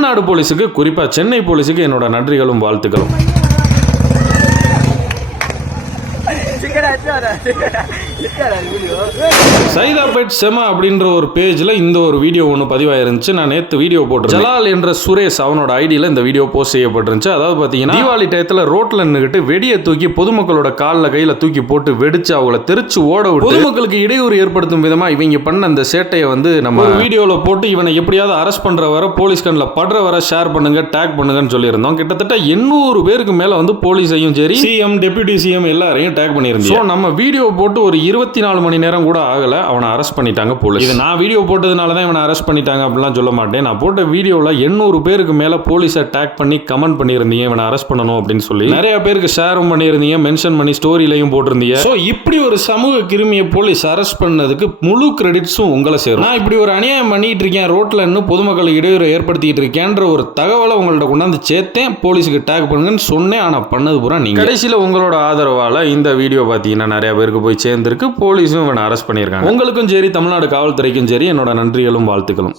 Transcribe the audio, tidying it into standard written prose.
தமிழ்நாடு போலீஸுக்கு, குறிப்பா சென்னை போலீஸுக்கு என்னோட நன்றிகளும் வாழ்த்துக்களும். சைதாப்பேட் செமா அப்படின்ற ஒரு பேஜ்ல இந்த ஒரு வீடியோ ஒன்று பதிவாயிருந்துச்சு. நான் நேற்று வீடியோ போட்டு ஜலால் என்ற சுரேஷ் அவனோட ஐடியில் இந்த வீடியோ போஸ்ட் செய்யப்பட்டிருந்துச்சு. அதாவது பார்த்தீங்கன்னா தீபாவளி டயத்தில் ரோட்ல நின்றுட்டு வெடியை தூக்கி பொதுமக்களோட காலில் கையில் தூக்கி போட்டு வெடிச்சு அவங்கள தெரிச்சு ஓட விட்டு பொதுமக்களுக்கு இடையூறு ஏற்படுத்தும் விதமா இவங்க பண்ண அந்த சேட்டையை வந்து நம்ம வீடியோவில் போட்டு இவனை எப்படியாவது அரெஸ்ட் பண்ற வர போலீஸ் கண்ணில் படுற வர ஷேர் பண்ணுங்க, டேக் பண்ணுங்கன்னு சொல்லியிருந்தோம். கிட்டத்தட்ட 800 பேருக்கு மேல வந்து போலீஸையும் சரி, சிஎம், டெப்யூட்டி சிஎம் எல்லாரையும் டேக் பண்ணியிருந்தோம். நம்ம வீடியோ போட்டு ஒரு 24 மணி நேரம் கூட ஆகல, அவனை அரெஸ்ட் பண்ணிட்டாங்க போலீஸ். இது நான் வீடியோ போட்டதுனால தான் இவனை அரெஸ்ட் பண்ணிட்டாங்க அப்படிலாம் சொல்ல மாட்டேன். நான் போட்ட வீடியோவில் 800 பேருக்கு மேல போலீஸை டேக் பண்ணி கமெண்ட் பண்ணியிருந்தீங்க இவனை அரெஸ்ட் பண்ணணும் அப்படின்னு சொல்லி. நிறைய பேருக்கு ஷேரும் பண்ணியிருந்தீங்க, மென்ஷன் பண்ணி ஸ்டோரியிலையும் போட்டிருந்தீங்க. ஸோ இப்படி ஒரு சமூக கிருமியை போலீஸ் அரெஸ்ட் பண்ணதுக்கு முழு கிரெடிட்ஸும் உங்களை சேரும். நான் இப்படி ஒரு அநியாயம் பண்ணிட்டு இருக்கேன், ரோட்ல இன்னும் பொதுமக்களுக்கு இடையூறு ஏற்படுத்திட்டு இருக்கேன்ற ஒரு தகவலை உங்கள்ட்ட கொண்டாந்து சேர்த்தேன், போலீஸுக்கு டேக் பண்ணுங்கன்னு சொன்னேன். ஆனால் பண்ணது பூரா நீங்க. கடைசியில் உங்களோட ஆதரவால இந்த வீடியோ பார்த்தீங்கன்னா நிறைய பேருக்கு போய் சேர்ந்திருக்கு, போலீஸும் இவனை அரெஸ்ட் பண்ணியிருக்காங்க. உங்களுக்கும் சரி, தமிழ்நாடு காவல்துறைக்கும் சரி என்னோட நன்றிகளும் வாழ்த்துக்களும்.